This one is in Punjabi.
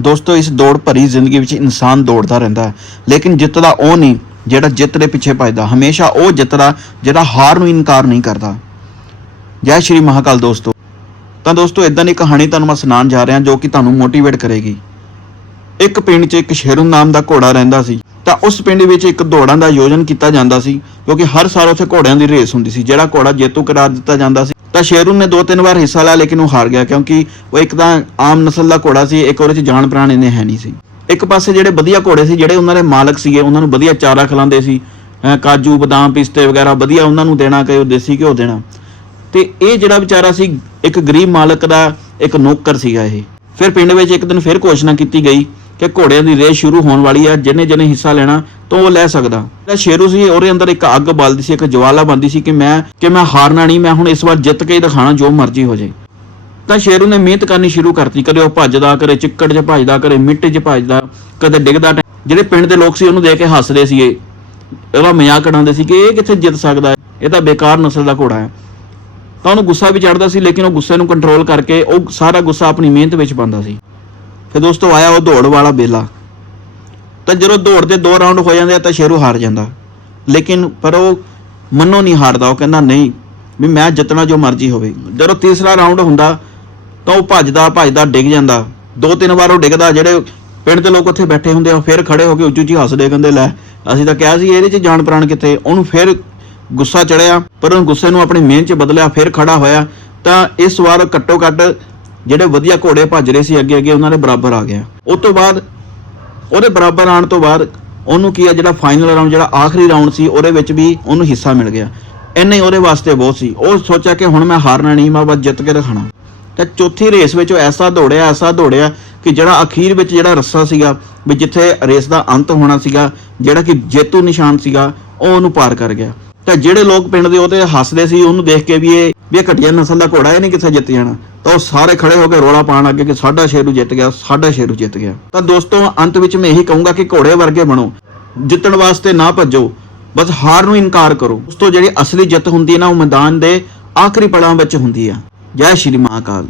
ਦੋਸਤੋ, ਇਸ ਦੌੜ ਭਰੀ ਜ਼ਿੰਦਗੀ ਵਿੱਚ ਇਨਸਾਨ ਦੌੜਦਾ ਰਹਿੰਦਾ ਹੈ। ਲੇਕਿਨ ਜਿੱਤਦਾ ਉਹ ਨਹੀਂ, ਜਿਹੜਾ ਜਿੱਤ ਦੇ ਪਿੱਛੇ ਭੱਜਦਾ। ਹਮੇਸ਼ਾ ਉਹ ਜਿੱਤਦਾ, ਜਿਹੜਾ ਹਾਰ ਨੂੰ ਇਨਕਾਰ ਨਹੀਂ ਕਰਦਾ। ਜੈ ਸ਼੍ਰੀ ਮਹਾਕਾਲ ਦੋਸਤੋ। ਤਾਂ ਦੋਸਤੋ ਇਦਾਂ ਦੀ ਕਹਾਣੀ ਤੁਹਾਨੂੰ ਮੈਂ ਸੁਣਾਉਣ ਜਾ ਰਿਹਾ ਜੋ ਕਿ ਤੁਹਾਨੂੰ ਮੋਟੀਵੇਟ ਕਰੇਗੀ। ਇੱਕ ਪਿੰਡ 'ਚ ਇੱਕ ਸ਼ੇਰੂ ਨਾਮ ਦਾ ਘੋੜਾ ਰਹਿੰਦਾ ਸੀ। ਤਾਂ ਉਸ ਪਿੰਡ ਵਿੱਚ ਇੱਕ ਦੌੜਾਂ ਦਾ ਆਯੋਜਨ ਕੀਤਾ ਜਾਂਦਾ ਸੀ, ਕਿਉਂਕਿ ਹਰ ਸਾਲ ਉੱਥੇ ਘੋੜਿਆਂ ਦੀ ਰੇਸ ਹੁੰਦੀ ਸੀ, ਜਿਹੜਾ ਘੋੜਾ ਜੇਤੂ ਕਰਾਰ ਦਿੱਤਾ ਜਾਂਦਾ ਸੀ। ਤਾਂ ਸ਼ੇਰੂ ਨੇ ਦੋ ਤਿੰਨ ਵਾਰ ਹਿੱਸਾ ਲਿਆ, ਲੇਕਿਨ ਉਹ ਹਾਰ ਗਿਆ, ਕਿਉਂਕਿ ਉਹ ਇੱਕ ਤਾਂ ਆਮ ਨਸਲ ਦਾ ਘੋੜਾ ਸੀ, ਇੱਕ ਉਹਦੇ 'ਚ ਜਾਨ ਪ੍ਰਾਣ ਇੰਨੇ ਹੈ ਨਹੀਂ ਸੀ। ਇੱਕ ਪਾਸੇ ਜਿਹੜੇ ਵਧੀਆ ਘੋੜੇ ਸੀ, ਜਿਹੜੇ ਉਹਨਾਂ ਦੇ ਮਾਲਕ ਸੀਗੇ, ਉਹਨਾਂ ਨੂੰ ਵਧੀਆ ਚਾਰਾ ਖਿਲਾਉਂਦੇ ਸੀ ਕਾਜੂ, ਬਦਾਮ, ਪਿਸਤੇ ਵਗੈਰਾ ਵਧੀਆ ਉਹਨਾਂ ਨੂੰ ਦੇਣਾ, ਕਿ ਉਹ ਦੇਸੀ ਘਿਓ ਦੇਣਾ। ਤੇ ਇਹ ਜਿਹੜਾ ਵਿਚਾਰਾ ਸੀ, ਇੱਕ ਗਰੀਬ ਮਾਲਕ ਦਾ ਇੱਕ ਨੌਕਰ ਸੀਗਾ ਇਹ। ਫਿਰ ਪਿੰਡ ਵਿੱਚ ਇੱਕ ਦਿਨ ਫਿਰ ਘੋਸ਼ਣਾ ਕੀਤੀ ਗਈ ਕਿ ਘੋੜਿਆਂ ਦੀ ਰੇਸ ਸ਼ੁਰੂ ਹੋਣ ਵਾਲੀ ਹੈ, ਜਿਹਨੇ ਜਿਹਨੇ ਹਿੱਸਾ ਲੈਣਾ ਤਾਂ ਉਹ ਲੈ ਸਕਦਾ। ਜਿਹੜਾ ਸ਼ੇਰੂ ਸੀ, ਉਹਦੇ ਅੰਦਰ ਇੱਕ ਅੱਗ ਬਲਦੀ ਸੀ, ਇੱਕ ਜਵਾਲਾ ਬੰਦੀ ਸੀ ਕਿ ਮੈਂ ਕਿ ਮੈਂ ਹਾਰਨਾ ਨਹੀਂ, ਮੈਂ ਹੁਣ ਇਸ ਵਾਰ ਜਿੱਤ ਕੇ ਹੀ ਦਿਖਾਣਾ, ਜੋ ਮਰਜ਼ੀ ਹੋ ਜਾਏ। ਤਾਂ ਸ਼ੇਰੂ ਨੇ ਮਿਹਨਤ ਕਰਨੀ ਸ਼ੁਰੂ ਕਰਤੀ, ਕਦੇ ਉਹ ਭੱਜਦਾ, ਕਦੇ ਚਿੱਕੜ 'ਚ ਭੱਜਦਾ, ਕਦੇ ਮਿੱਟੀ 'ਚ ਭੱਜਦਾ, ਕਦੇ ਡਿੱਗਦਾ ਟੈ- ਜਿਹੜੇ ਪਿੰਡ ਦੇ ਲੋਕ ਸੀ, ਉਹਨੂੰ ਦੇਖ ਕੇ ਹੱਸਦੇ ਸੀਗੇ ਉਹਦਾ ਮਜ਼ਾਕ ਉਡਾਉਂਦੇ ਸੀ ਕਿ ਇਹ ਕਿੱਥੇ ਜਿੱਤ ਸਕਦਾ ਹੈ? ਇਹ ਤਾਂ ਬੇਕਾਰ ਨਸਲ ਦਾ ਘੋੜਾ ਹੈ। ਤਾਂ ਉਹਨੂੰ ਗੁੱਸਾ ਵੀ ਚੜਦਾ ਸੀ, ਲੇਕਿਨ ਉਹ ਗੁੱਸੇ ਨੂੰ ਕੰਟਰੋਲ ਕਰਕੇ ਉਹ ਸਾਰਾ ਗੁੱਸਾ ਆਪਣੀ ਮਿਹਨਤ ਵਿੱਚ ਪਾਉਂਦਾ ਸੀ। ਫਿਰ ਦੋਸਤੋ ਆਇਆ ਉਹ ਦੌੜ ਵਾਲਾ ਬੇਲਾ। ਤਾਂ ਜਦੋਂ ਦੌੜ ਦੇ ਦੋ ਰਾਉਂਡ ਹੋ ਜਾਂਦੇ ਆ ਤਾਂ ਸ਼ੇਰੂ ਹਾਰ ਜਾਂਦਾ। ਲੇਕਿਨ ਪਰ ਉਹ ਮੰਨੋ ਨਹੀਂ ਹਾਰਦਾ, ਉਹ ਕਹਿੰਦਾ ਨਹੀਂ, ਵੀ ਮੈਂ ਜਿੱਤਣਾ ਜੋ ਮਰਜ਼ੀ ਹੋਵੇ। ਜਦੋਂ ਤੀਸਰਾ ਰਾਉਂਡ ਹੁੰਦਾ, ਤਾਂ ਉਹ ਭੱਜਦਾ ਭੱਜਦਾ ਡਿੱਗ ਜਾਂਦਾ। ਦੋ ਤਿੰਨ ਵਾਰ ਉਹ ਡਿੱਗਦਾ, ਜਿਹੜੇ ਪਿੰਡ ਦੇ ਲੋਕ ਉੱਥੇ ਬੈਠੇ ਹੁੰਦੇ ਆ, ਉਹ ਫਿਰ ਖੜੇ ਹੋ ਕੇ ਉੱਚੀ ਉੱਚੀ ਹੱਸਦੇ ਕਹਿੰਦੇ, ਲੈ, ਅਸੀਂ ਤਾਂ ਕਿਹਾ ਸੀ ਇਹਦੇ 'ਚ ਜਾਣ ਪ੍ਰਾਣ ਕਿੱਥੇ? ਉਹਨੂੰ ਫਿਰ ਗੁੱਸਾ ਚੜਿਆ, ਪਰ ਉਹ ਗੁੱਸੇ ਨੂੰ ਆਪਣੀ ਮਿਹਨਤ 'ਚ ਬਦਲਿਆ, ਫਿਰ ਖੜਾ ਹੋਇਆ। ਤਾਂ ਇਸ ਵਾਰ ਘੱਟੋ ਘੱਟ ਜਿਹੜੇ ਵਧੀਆ ਘੋੜੇ ਭੱਜ ਰਹੇ ਸੀ ਅੱਗੇ ਅੱਗੇ, ਉਹਨਾਂ ਦੇ ਬਰਾਬਰ ਆ ਗਿਆ ਉਸ ਤੋਂ ਬਾਅਦ, ਉਹਦੇ ਬਰਾਬਰ ਆਉਣ ਤੋਂ ਬਾਅਦ, ਉਹਨੂੰ ਕੀ ਆ, ਜਿਹੜਾ ਫਾਈਨਲ ਰਾਉਂਡ ਜਿਹੜਾ ਆਖਰੀ ਰਾਉਂਡ ਸੀ, ਉਹਦੇ ਵਿੱਚ ਵੀ ਉਹਨੂੰ ਹਿੱਸਾ ਮਿਲ ਗਿਆ। ਇੰਨੇ ਉਹਦੇ ਵਾਸਤੇ ਬਹੁਤ ਸੀ। ਉਹ ਸੋਚਿਆ ਕਿ ਹੁਣ ਮੈਂ ਹਾਰਨਾ ਨਹੀਂ, ਮੈਂ ਬਸ ਜਿੱਤ ਕੇ ਦਿਖਾਣਾ ਤਾਂ ਚੌਥੀ ਰੇਸ ਵਿੱਚ ਉਹ ਐਸਾ ਦੌੜਿਆ ਐਸਾ ਦੌੜਿਆ ਕਿ ਜਿਹੜਾ ਅਖੀਰ ਵਿੱਚ ਜਿਹੜਾ ਰੱਸਾ ਸੀਗਾ, ਵੀ ਜਿੱਥੇ ਰੇਸ ਦਾ ਅੰਤ ਹੋਣਾ ਸੀਗਾ, ਜਿਹੜਾ ਕਿ ਜੇਤੂ ਨਿਸ਼ਾਨ ਸੀਗਾ, ਉਹ ਉਹਨੂੰ ਪਾਰ ਕਰ ਗਿਆ। ਤਾਂ ਜਿਹੜੇ ਲੋਕ ਪਿੰਡ ਦੇ ਉਹਤੇ ਹੱਸਦੇ ਸੀ, ਉਹਨੂੰ ਦੇਖ ਕੇ ਵੀ ਇਹ ਵੀ ਇਹ ਘਟੀਆ ਨਸਲ ਦਾ ਘੋੜਾ ਇਹ ਨਹੀਂ ਕਿੱਥੇ ਜਿੱਤ ਜਾਣਾ। ਤਾਂ ਉਹ ਸਾਰੇ ਖੜੇ ਹੋ ਕੇ ਰੋਲਾ ਪਾਉਣ ਲੱਗੇ ਕਿ ਸਾਡਾ ਸ਼ੇਰੂ ਜਿੱਤ ਗਿਆ, ਸਾਡਾ ਸ਼ੇਰੂ ਜਿੱਤ ਗਿਆ। ਤਾਂ ਦੋਸਤੋ, ਅੰਤ ਵਿੱਚ ਮੈਂ ਇਹੀ ਕਹੂੰਗਾ ਕਿ ਘੋੜੇ ਵਰਗੇ ਬਣੋ। ਜਿੱਤਣ ਵਾਸਤੇ ਨਾ ਭੱਜੋ, ਬਸ ਹਾਰ ਨੂੰ ਇਨਕਾਰ ਕਰੋ। ਉਸ ਤੋਂ ਜਿਹੜੀ ਅਸਲੀ ਜਿੱਤ ਹੁੰਦੀ ਹੈ ਨਾ, ਉਹ ਮੈਦਾਨ ਦੇ ਆਖਰੀ ਪੜਾਂ ਵਿੱਚ ਹੁੰਦੀ ਆ। ਜੈ ਸ਼੍ਰੀ ਮਹਾਕਾਲ।